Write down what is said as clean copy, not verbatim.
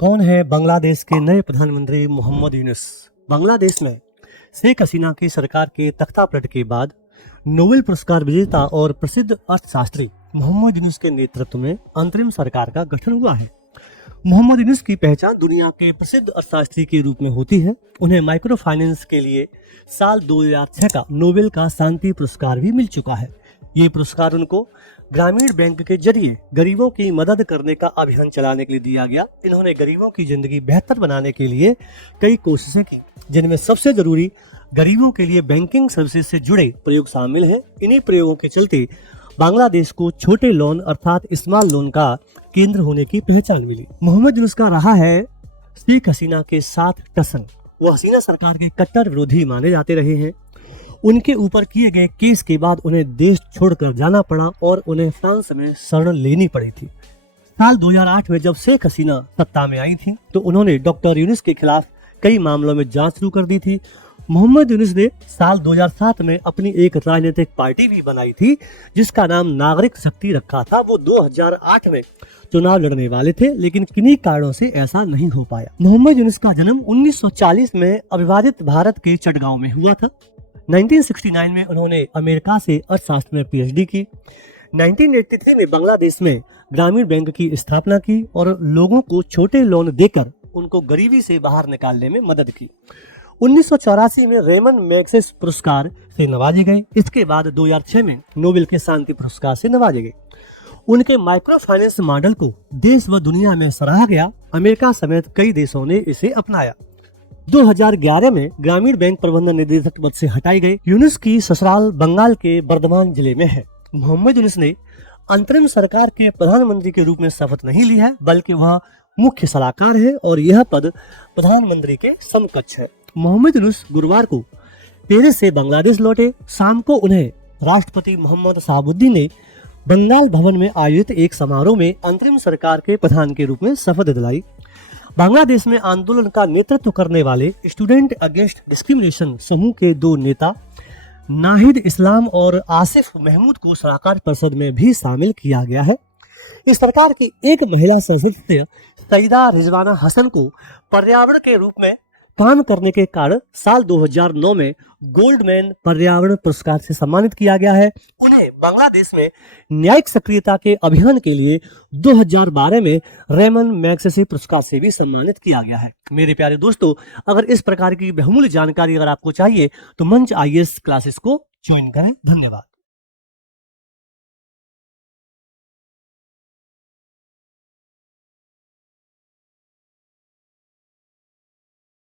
कौन है बांग्लादेश के नए प्रधानमंत्री मोहम्मद यूनुस? बांग्लादेश में शेख हसीना की सरकार के तख्तापलट के बाद नोबेल पुरस्कार विजेता और प्रसिद्ध अर्थशास्त्री मोहम्मद यूनुस के नेतृत्व में अंतरिम सरकार का गठन हुआ है। मोहम्मद यूनुस की पहचान दुनिया के प्रसिद्ध अर्थशास्त्री के रूप में होती है। उन्हें माइक्रो फाइनेंस के लिए साल 2006 का नोबेल का शांति पुरस्कार भी मिल चुका है। ये पुरस्कार उनको ग्रामीण बैंक के जरिए गरीबों की मदद करने का अभियान चलाने के लिए दिया गया। इन्होंने गरीबों की जिंदगी बेहतर बनाने के लिए कई कोशिशें की, जिनमें सबसे जरूरी गरीबों के लिए बैंकिंग सर्विसेज से जुड़े प्रयोग शामिल हैं। इन्हीं प्रयोगों के चलते बांग्लादेश को छोटे लोन अर्थात स्मॉल लोन का केंद्र होने की पहचान मिली। मोहम्मद यूनुस का रहा है शेख हसीना के साथ टसन। वो हसीना सरकार के कट्टर विरोधी माने जाते रहे हैं। उनके ऊपर किए गए केस के बाद उन्हें देश छोड़कर जाना पड़ा और उन्हें फ्रांस में शरण लेनी पड़ी थी। साल 2008 में जब शेख हसीना सत्ता में आई थी तो उन्होंने डॉक्टर यूनुस के खिलाफ कई मामलों में जांच शुरू कर दी थी। मोहम्मद यूनुस ने साल 2007 में अपनी एक राजनीतिक पार्टी भी बनाई थी जिसका नाम नागरिक शक्ति रखा था। वो 2008 में चुनाव लड़ने वाले थे, लेकिन किन्हीं कारणों से ऐसा नहीं हो पाया। मोहम्मद यूनुस का जन्म 1940 में अविभाजित भारत के चटगांव में हुआ था। 1969 में उन्होंने अमेरिका से अर्थशास्त्र में पीएचडी की। 1983 में बांग्लादेश में ग्रामीण बैंक की स्थापना की और लोगों को छोटे लोन देकर उनको गरीबी से बाहर निकालने में मदद की। 1984 में रेमन मैग्सेसे पुरस्कार से नवाजे गए। इसके बाद 2006 में नोबेल के शांति पुरस्कार से नवाजे गए। उनके माइक्रो फाइनेंस मॉडल को देश व दुनिया में सराहा गया। अमेरिका समेत कई देशों ने इसे अपनाया। 2011 में ग्रामीण बैंक प्रबंधन निदेशक पद से हटाई गई। यूनुस की ससुराल बंगाल के बर्धमान जिले में है। मोहम्मद यूनुस ने अंतरिम सरकार के प्रधानमंत्री के रूप में शपथ नहीं ली है, बल्कि वह मुख्य सलाहकार है और यह पद प्रधानमंत्री के समकक्ष है। मोहम्मद यूनुस गुरुवार को पेरिस से बांग्लादेश लौटे। शाम को उन्हें राष्ट्रपति मोहम्मद शहाबुद्दीन ने बंगाल भवन में आयोजित एक समारोह में अंतरिम सरकार के प्रधान के रूप में शपथ दिलाई। बांग्लादेश में आंदोलन का नेतृत्व करने वाले स्टूडेंट अगेंस्ट डिस्क्रिमिनेशन समूह के दो नेता नाहिद इस्लाम और आसिफ महमूद को सलाहकार परिषद में भी शामिल किया गया है। इस सरकार की एक महिला सदस्य सईदा रिजवाना हसन को पर्यावरण के रूप में काम करने के कारण साल 2009 में गोल्डमैन पर्यावरण पुरस्कार से सम्मानित किया गया है। उन्हें बांग्लादेश में न्यायिक सक्रियता के अभियान के लिए 2012 में रेमन मैग्सेसे पुरस्कार से भी सम्मानित किया गया है। मेरे प्यारे दोस्तों, अगर इस प्रकार की बहुमूल्य जानकारी अगर आपको चाहिए तो मंच आईएएस क्लासेस को ज्वाइन करें। धन्यवाद।